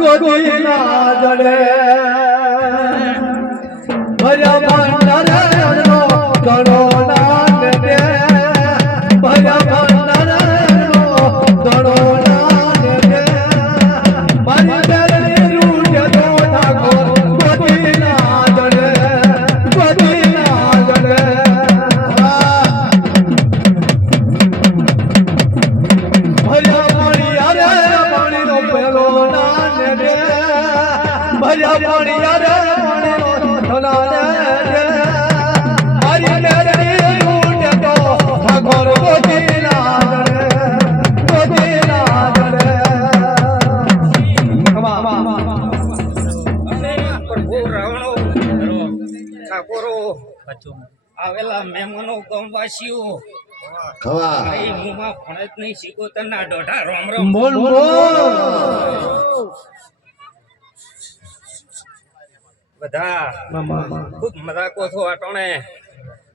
ગોદી ના જડે ભયા ભંડારનો ધણો નાન દે ભયા ભંડારનો ધણો નાન દે મારી બેરની રૂજે તો ઠાકોર ગોદી ના જડે ગોદી ના જડે ભયા પાણી નો પેલો નાન દે ભયા પાણી રે આવેલા મહેમાનો ગામવાસીઓ મુમાં ફણત નહીં શીખોતર ના દોઢા રોમ રોમ બોલ બધા ખૂબ મજાકો છો આટોણે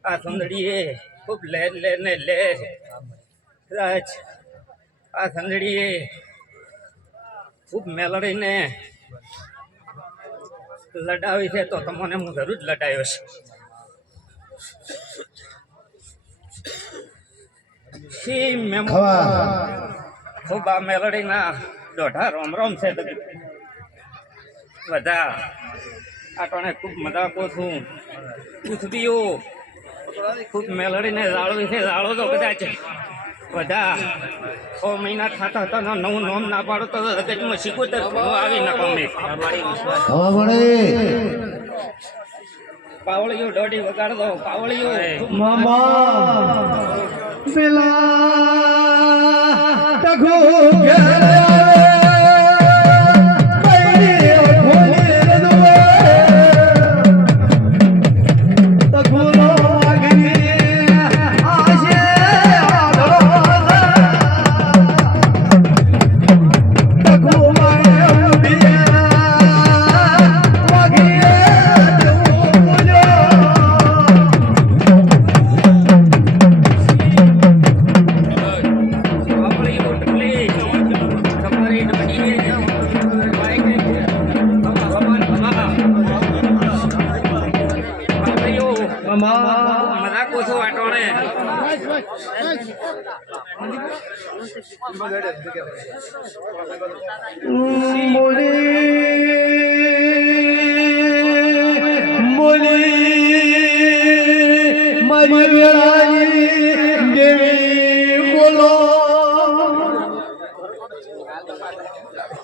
આ સંદડીએ ખૂબ લેર લેર ને લેર રાજ આ સંદડીએ ખૂબ મેલડીને લડાવી છે તો તમને હું જરૂર જ લડાયો છે ખૂબ આ મેલડીના દોઢા રોમ રોમ છે બધા આટોણે ખૂબ મજાકો છું પૂછડીઓ ખૂબ મેલડીને જાળવી છે જાળો તો કદાચ બધા 6 મહિના થતા હતા નવું નોમ ના પાડો તો જગતમાં શીખોતર આવી ના પામે પાવળીઓ દોડી વગાડ દો પાવળીઓ મામા પેલા તગો મારી વેળાની દેવી બોલો